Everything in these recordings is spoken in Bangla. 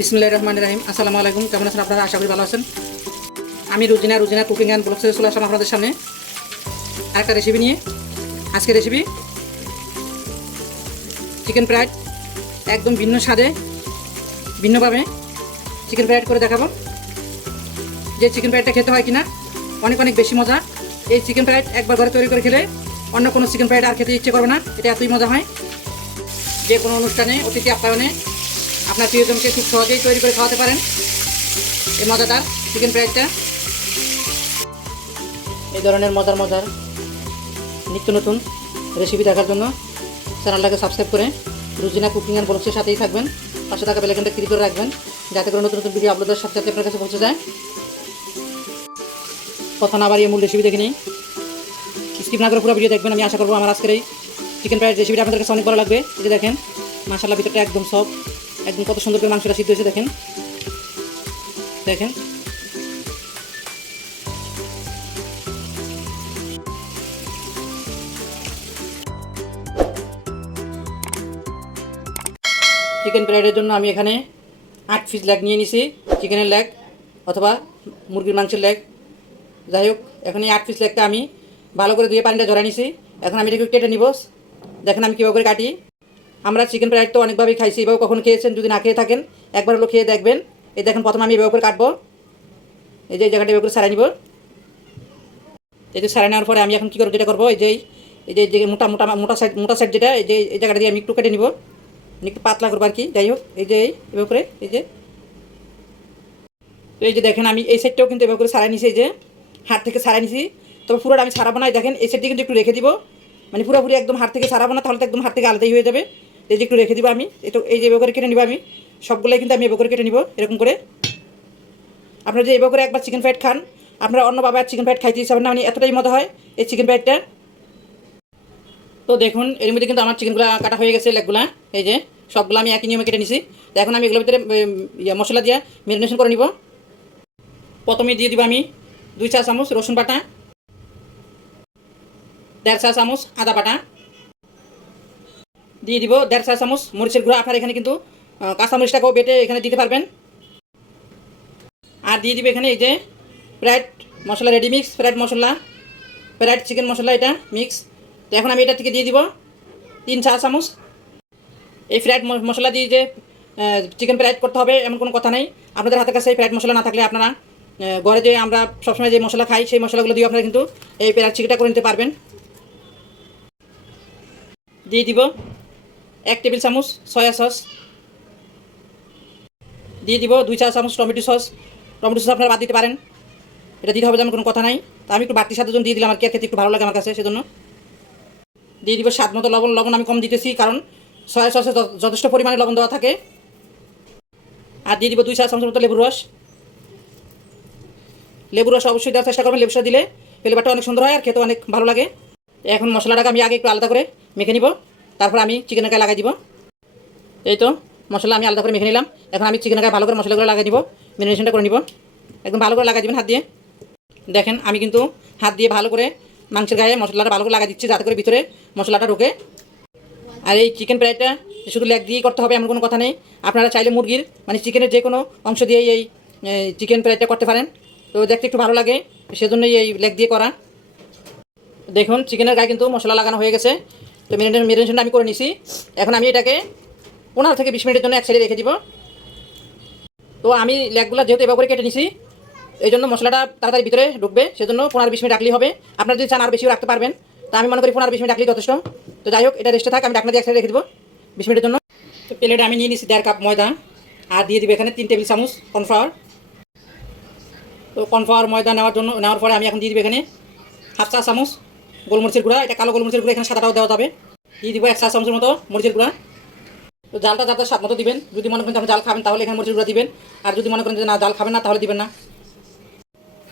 বিসমুল্লাহ রহমান রাহিম। আসসালামু আলাইকুম। কেমন আছেন আপনারা? আশা করি ভালো আছেন। আমি রুজিনা রুজিনা কুকিং অ্যান্ড ব্লগসে চলে আসলাম আপনাদের সামনে। আরেকটা রেসিপি নিয়ে। আজকে রেসিপি চিকেন ফ্রাইড একদম ভিন্ন স্বাদে, ভিন্নভাবে চিকেন ফ্রাইড করে দেখাবো। যে চিকেন ফ্রাইডটা খেতে হয় কিনা, অনেক অনেক বেশি মজা। এই চিকেন ফ্রাইড একবার ঘরে তৈরি করে খেলে অন্য কোনো চিকেন ফ্রাইড আর খেতে ইচ্ছে করবে না। এটা এতই মজা হয়। যে কোনো অনুষ্ঠানে, অতিথি আপ্যায়নে আপনার প্রিয়জনকে খুব সহজেই তৈরি করে খাওয়াতে পারেন। এই মজাদার চিকেন ফ্রাইডটা এই ধরনের মজার মজার নিত্য নতুন রেসিপি দেখার জন্য চ্যানেলটাকে সাবস্ক্রাইব করে রুজিনা কুকিং অ্যান্ড ব্লগসের সাথেই থাকবেন। পাশে থাকা বেলাইকনটা ক্লিক করে রাখবেন, যাতে করে নতুন নতুন ভিডিও আপলোডের সাথে সাথে আপনার কাছে পৌঁছে যায়। কথা না বাড়িয়ে মূল রেসিপি দেখে নিই। স্কিপ না করে পুরো ভিডিও দেখবেন। আমি আশা করব আমার আজকের এই চিকেন ফ্রাইড রেসিপিটা আপনাদের কাছে অনেক ভালো লাগবে। যে দেখেন মাসাল্লাহ ভিতরটা একদম সব একদম কত সুন্দর করে মাংসটা সিদ্ধ হয়েছে, দেখেন। দেখেন। চিকেন ফ্রাইডের জন্য আমি এখানে আট পিস লেগ নিয়ে নিছি চিকেনের লেগ অথবা মুরগির মাংসের লেগ যাই হোক, এখন এই আট পিস লেগটা আমি ভালো করে ধুয়ে পানিটা ঝরা নিছি। এখন আমি এটাকে কেটে নিব। দেখেন আমি কীভাবে করে কাটি। আমরা চিকেন ফ্রাইড তো অনেকভাবেই খাইছি, এভাবে কখন খেয়েছেন? যদি না খেয়ে থাকেন, একবার হলো খেয়ে দেখবেন। এই দেখেন, প্রথমে আমি এভাবে করে কাটবো। এই যে এই জায়গাটা করে সারাই নিব। এই যে সারাই নেওয়ার পরে আমি এখন কী করব, যেটা করব, এই যে এই যে মোটা মোটা মোটা সাইড মোটা সাইড যেটা, এই যে এই জায়গাটা দিয়ে আমি একটু কেটে নিব। একটু পাতলা করব আর কি, যাই হোক, এই যে এই, এভাবে করে, এই যে। তো এই যে দেখেন, আমি এই সাইডটাও কিন্তু এভাবে করে সারাই নিছি, এই যে হাত থেকে সারাই নিছি। তবে পুরোটা আমি সারাবো না দেখেন, এই সাইডটি কিন্তু একটু রেখে দিব। মানে পুরোপুরি একদম হাত থেকে সারাবো না, তাহলে তো একদম হাত থেকে আলাদাই হয়ে যাবে। এই যে একটু রেখে দিব আমি এটা এই যে এভাবে করে কেটে নিব আমি, সবগুলোই কিন্তু আমি এভাবে করে কেটে নিব, এরকম করে। আপনারা যে এভাবে করে একবার চিকেন ফ্রাইড খান, আপনারা অন্য বাবার চিকেন ফ্রাইড খাইতে ইচ্ছা না মানে এতটাই মজা হয় এই চিকেন ফ্রাইডটা তো দেখুন, এর মধ্যে কিন্তু আমার চিকেনগুলো কাটা হয়ে গেছে, লেগগুলা, এই যে, সবগুলো আমি একই নিয়মে কেটে নিছি। এখন আমি এগুলোর ভিতরে মশলা দিয়ে ম্যারিনেশন করে নিব। প্রথমে দিয়ে দিব আমি দুই চা চামচ রসুন বাটা, দেড় চা চামচ আদা বাটা। দিয়ে দিব। দেড় চা চামচ মরিচের গুঁড়ো। আপনার এখানে কিন্তু কাঁচা মরিচটাকেও বেটে এখানে দিতে পারবেন। আর দিয়ে দিবে এখানে এই যে fried masala ready mix fried masala fried chicken masala এটা মিক্স তো এখন আমি এটা থেকে দিয়ে দিব তিন চা চামচ। এই ফ্রাইড মশলা দিয়ে যে চিকেন ফ্রাইড করতে হবে এমন কোনো কথা নেই। আপনাদের হাতের কাছে এই ফ্রাইড মশলা না থাকলে আপনারা ঘরে যে আমরা সবসময় যে মশলা খাই, সেই মশলাগুলো দিয়ে আপনারা কিন্তু এই ফ্রাইড চিকেনটা করে নিতে পারবেন। দিয়ে দিব এক টেবিল চামচ সয়া সস। দিয়ে দিব দুই চা চামচ টমেটো সস। টমেটো সস আপনারা বাদ দিতে পারেন। এটা দিতে হবে যেমন কোনো কথা নাই। তা আমি একটু বাড়তি সাথে দিয়ে দিলাম আর কি খেতে একটু ভালো লাগে আমার কাছে, সেজন্য। দিয়ে দিব স্বাদ মতো লবণ। লবণ আমি কম দিতেছি, কারণ সয়া সসে যথেষ্ট পরিমাণে লবণ দেওয়া থাকে। আর দিয়ে দিব দুই চা চামচ মতো লেবুর রস। লেবুর রস অবশ্যই দেওয়ার চেষ্টা করবেন লেবু দিলে ফ্লেভারটা অনেক সুন্দর হয় আর খেতে অনেক ভালো লাগে। এখন মশলাটাকে আমি আগে একটু আলাদা করে মেখে নিব। তারপর আমি চিকেনের গায়ে লাগাই দিব। এই তো, মশলা আমি আলাদা করে মেখে নিলাম। এখন আমি চিকেনের গায়ে ভালো করে মশলাগুলো লাগাই দিব। ম্যারিনেশনটা করে নিব। একদম ভালো করে লাগাই দিবেন হাত দিয়ে। দেখেন, আমি কিন্তু হাত দিয়ে ভালো করে মাংসের গায়ে মশলাটা ভালো করে লাগাই দিচ্ছি, যাতে করে ভিতরে মশলাটা ঢোকে। আর এই চিকেন ফ্রাইটা শুধু লেগ দিয়েই করতে হবে, এমন কোনো কথা নেই। আপনারা চাইলে মুরগির মানে চিকেনের যে কোনো অংশ দিয়েই এই চিকেন ফ্রাইটা করতে পারেন। তো দেখতে একটু ভালো লাগে, সেজন্যই এই লেগ দিয়ে করা। দেখুন চিকেনের গায়ে কিন্তু মশলা লাগানো হয়ে গেছে। তো মেরিনেশন মেরিনেশনটা আমি করে নিছি। এখন আমি এটাকে পনেরো থেকে বিশ মিনিটের জন্য এক সাইডে রেখে দিব। তো আমি লেগগুলো যেহেতু এবার করে কেটে নিছি, এই জন্য মশলাটা তাড়াতাড়ি ভিতরে ঢুকবে, সেজন্য পনেরো বিশ মিনিট রাখলেই হবে। আপনারা যদি চান আর বেশিও রাখতে পারবেন, তো আমি মনে করি পনেরো বিশ মিনিট রাখলেই যথেষ্ট। তো যাই হোক, এটা রেস্টে থাক, আমি ডাকনা দিয়ে সাইডে রেখে দেবো বিশ মিনিটের জন্য। তো প্লেটে আমি নিয়ে নিছি দেড় কাপ ময়দা, আর দিয়ে দিবে এখানে তিন টেবিল চামচ কর্নফ্লাওয়ার। তো কর্নফ্লাওয়ার ময়দা নেওয়ার জন্য, নেওয়ার পরে আমি এখন দিয়ে দিবে এখানে হাফ চা চামচ গোলমরিচের গুঁড়া, এটা কালো গোলমরিচের গুঁড়া এখানে সাদাটাও দেওয়া যাবে। দিয়ে দিব? এক চা চামচের মতো মরিচের গুঁড়া। তো জালটা যাতে স্বাদ মতো দিবেন, যদি মনে করেন আপনি জাল খাবেন, তাহলে এখানে মরিচের গুঁড়া দিবেন। আর যদি মনে করেন যে না, জাল খাবেন না, তাহলে দিবেন না।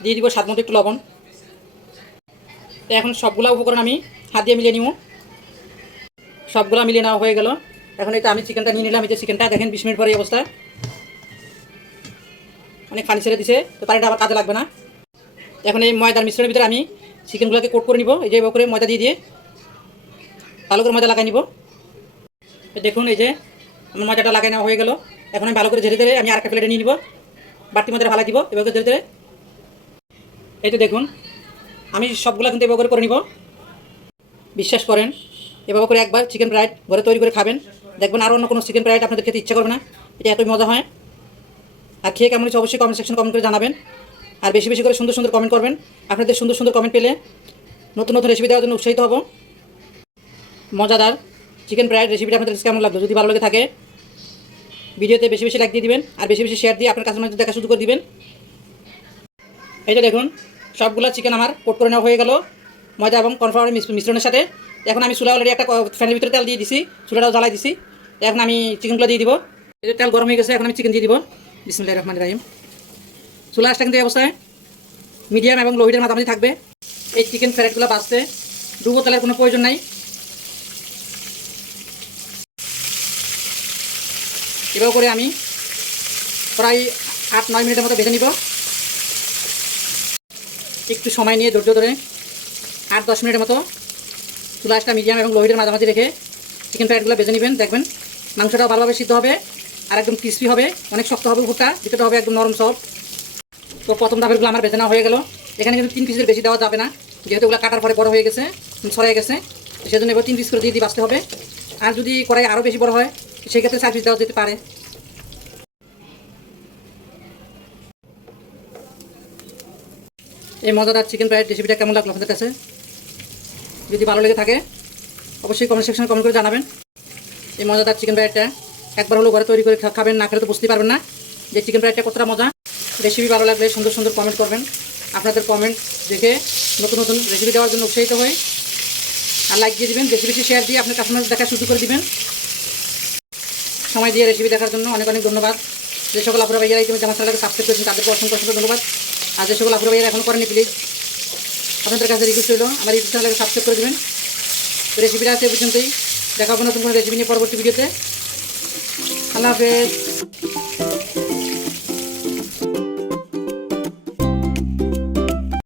দিয়ে দিব স্বাদ মতো একটু লবণ। তো এখন সবগুলা উপকরণ আমি হাত দিয়ে মিলিয়ে নিব। সবগুলা মিলিয়ে নেওয়া হয়ে গেল। এখন এটা আমি চিকেনটা নিয়ে নিলাম, এই যে চিকেনটা, দেখেন বিশ মিনিট পরে অবস্থা। অনেক পানি ছেড়ে দিছে, তো পানিটা আবার কাজে লাগবে না। এখন এই ময়দার মিশ্রণের ভিতরে আমি চিকেনগুলোকে কোট করে নিব, এই যে এভাবে করে ময়দা দিয়ে দিয়ে। ভালো করে ময়দা লাগাই নিব। দেখুন, এই যে আমার ময়দাটা লাগাই নেওয়া হয়ে গেল। এখন আমি ভালো করে ধীরে ধীরে আমি আর একটা প্লেটে নিয়ে নিব। বাটির মধ্যে ভালাই দিব, এভাবে ধীরে ধীরে এই তো দেখুন, আমি সবগুলো কিন্তু এভাবে করে করে নিব। বিশ্বাস করেন, এভাবে করে একবার চিকেন ফ্রাইড ঘরে তৈরি করে খাবেন। দেখবেন আর অন্য কোনো চিকেন ফ্রাইড আপনাদের খেতে ইচ্ছা করবে না। এটা এতই মজা হয়। আর খেয়ে কেমন হচ্ছে অবশ্যই কমেন্ট সেকশন কমেন্ট করে জানাবেন। আর বেশি বেশি করে সুন্দর সুন্দর কমেন্ট করবেন। আপনাদের সুন্দর সুন্দর কমেন্ট পেলে নতুন নতুন রেসিপি দেওয়ার জন্য উৎসাহিত হব। মজাদার চিকেন ফ্রাইড রেসিপিটা আপনাদের কেমন লাগল? যদি ভালো লাগে থাকে, ভিডিওতে বেশি বেশি লাইক দিয়ে দিবেন, আর বেশি বেশি শেয়ার দিয়ে আপনার মধ্যে দেখা শুরু করে দিবেন। এই যে দেখুন, সবগুলো চিকেন আমার কোট করে নেওয়া হয়ে গেল। ময়দা এবং কর্নফ্লাওয়ারের মিশ্র- মিশ্রণের সাথে। এখন আমি চুলা অলরেডি একটা ফ্যানের ভিতরে তেল দিয়ে দিছি। চুলাটাও জ্বালাই দিছি। এখন আমি চিকেনগুলো দিয়ে দিব। তেল গরম হয়ে গেছে, এখন আমি চিকেন দিয়ে দিব। বিসমুল্লাহ রহমান রাহিম। চুলা আসটা কিন্তু অবস্থায়। মিডিয়াম এবং লোহিটের মাঝামাঝি থাকবে। এই চিকেন ফ্রাইডগুলো বাঁচতে ডুবো তেলের কোনো প্রয়োজন নাই। এভাবে করে আমি প্রায় আট, নয় মিনিটের মতো ভেজে নিব। একটু সময় নিয়ে ধৈর্য ধরে আট, দশ মিনিটের মতো চুলাশটা মিডিয়াম এবং লোহিটের মাঝামাঝি রেখে চিকেন ফ্রাইডগুলো ভেজে নেবেন। দেখবেন মাংসটাও ভালোভাবে সিদ্ধ হবে আর একদম ক্রিস্পি হবে। অনেক শক্ত হবে উপরটা, ভিতরটা হবে একদম নরম সফট তো প্রথম ধাপেরগুলো আমার নেওয়া হয়ে গেল। এখানে কিন্তু তিন পিসের বেশি দেওয়া যাবে না। যেহেতু ওগুলো কাটার পরে বড় হয়ে গেছে ছড়াই গেছে, সেজন্য এবার তিন পিস করে দিয়ে দিয়ে বাঁচতে হবে। আর যদি কড়াই আরও বেশি বড় হয়, সেক্ষেত্রে চার পিস দেওয়া যেতে পারে। এই মজাদার চিকেন ফ্রাইড রেসিপিটা কেমন লাগল আপনাদের কাছে? যদি ভালো লেগে থাকে, অবশ্যই কমেন্ট সেকশনে কমেন্ট করে জানাবেন। এই মজাদার চিকেন ফ্রাইডটা একবার হলো ঘরে তৈরি করে খাবেন না খেলে তো বুঝতেই পারবেন না যে চিকেন ফ্রাইডটা কতটা মজা। রেসিপি ভালো লাগলে সুন্দর সুন্দর কমেন্ট করবেন। আপনাদের কমেন্ট দেখে নতুন নতুন রেসিপি দেওয়ার জন্য উৎসাহিত হই। আর লাইক দিয়ে দিবেন, বেশি বেশি শেয়ার দিয়ে আপনার কাস্টমার দেখা শুরু করে দিবেন। সময় দিয়ে রেসিপি দেখার জন্য অনেক অনেক ধন্যবাদ। যে সকল আপুরা ভাইয়ারা ইতিমধ্যে আমার চ্যানেলকে সাবস্ক্রাইব করেছেন, তাদেরকে অসংখ্য অসংখ্য ধন্যবাদ। আর যে সকল আপুরা ভাইয়ারা এখনও করেনি প্লিজ আপনাদের কাছে রিকোয়েস্ট হলো আমার ইউটিউব চ্যানেলকে সাবস্ক্রাইব করে দেবেন। রেসিপিটা আছে পর্যন্তই। দেখা হবে নতুন কোনো রেসিপি নিয়ে পরবর্তী ভিডিওতে। আল্লাহ হাফেজ।